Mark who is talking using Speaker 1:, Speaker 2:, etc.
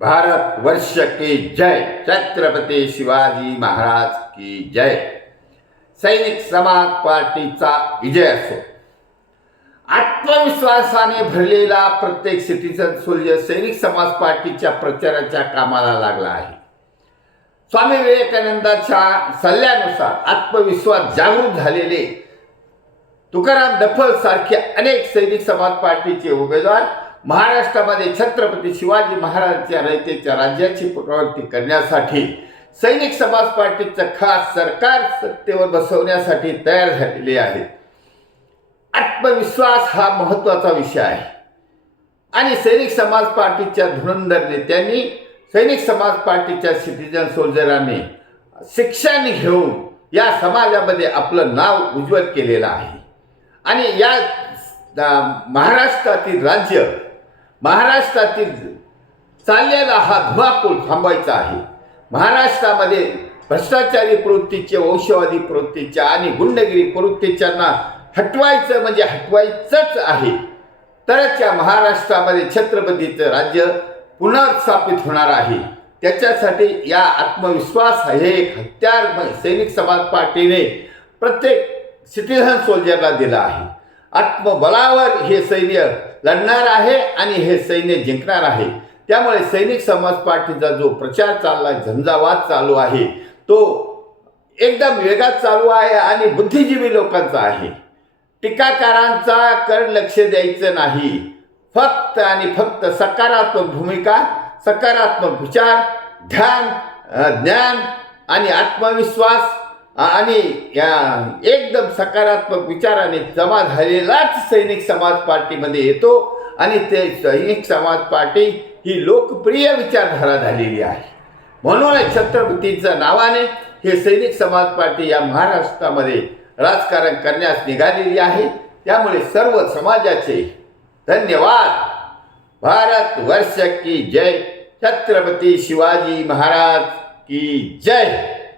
Speaker 1: भारत वर्ष की जय। छत्रपती शिवाजी महाराज की जय। सैनिक समाज पार्टीचा विजय असो। आत्मविश्वासाने भरलेला प्रत्येक सिटीजन सोल्जर सैनिक समाज पार्टीच्या प्रचाराच्या कामाला लागला आहे. स्वामी विवेकानंदाच्या सल्ल्यानुसार आत्मविश्वास जागृत झालेले तुकाराम दफल सारखे अनेक सैनिक समाज पार्टीचे उमेदवार महाराष्ट्रामध्ये छत्रपती शिवाजी महाराजांच्या रयतेच्या राज्याची पुनरावृत्ती करण्यासाठी सैनिक समाज पार्टीचं खास सरकार सत्तेवर बसवण्यासाठी तयार झालेले आहे. आत्मविश्वास हा महत्त्वाचा विषय आहे. आणि सैनिक समाज पार्टीच्या धुरंधर नेत्यांनी सैनिक समाज पार्टीच्या सिटीजन सोल्जरांनी शिक्षण घेऊन या समाजामध्ये आपलं नाव उज्ज्वल केलेलं आहे. आणि या महाराष्ट्रातील राज्य महाराष्ट्रातील चाललेला हा धुमाकूळ थांबायचा आहे. महाराष्ट्रामध्ये भ्रष्टाचारी प्रवृत्तीचे वंशवादी प्रवृत्तीच्या आणि गुंडगिरी प्रवृत्तीच्यांना हटवायचं म्हणजे हटवायचंच आहे. तरच या महाराष्ट्रामध्ये छत्रपतीचं राज्य पुनर्स्थापित होणार आहे. त्याच्यासाठी या आत्मविश्वास हे एक हत्यार सैनिक समाज पार्टीने प्रत्येक सिटीझन सोल्जरला दिला आहे. आत्मबलावर हे सैन्य लढणार आहे आणि हे सैन्य जिंकणार आहे. त्यामुळे सैनिक समाज पार्टीचा जो प्रचार चालला झंझावात चालू आहे तो एकदम वेगात चालू आहे आणि बुद्धिजीवी लोकांचा आहे. टीकाकारांचा कड लक्ष द्यायचं नाही. फक्त आणि फक्त सकारात्मक भूमिका सकारात्मक विचार ध्यान ज्ञान आणि आत्मविश्वास आणि या एकदम सकारात्मक विचाराने जमा झालेलाच सैनिक समाज पार्टीमध्ये येतो आणि ते सैनिक समाज पार्टी ही लोकप्रिय विचारधारा झालेली आहे. म्हणून छत्रपतींच्या नावाने हे सैनिक समाज पार्टी या महाराष्ट्रामध्ये राजकारण करण्यास निघालेली आहे. त्यामुळे सर्व समाजाचे धन्यवाद. भारत वर्ष की जय. छत्रपती शिवाजी महाराज की जय.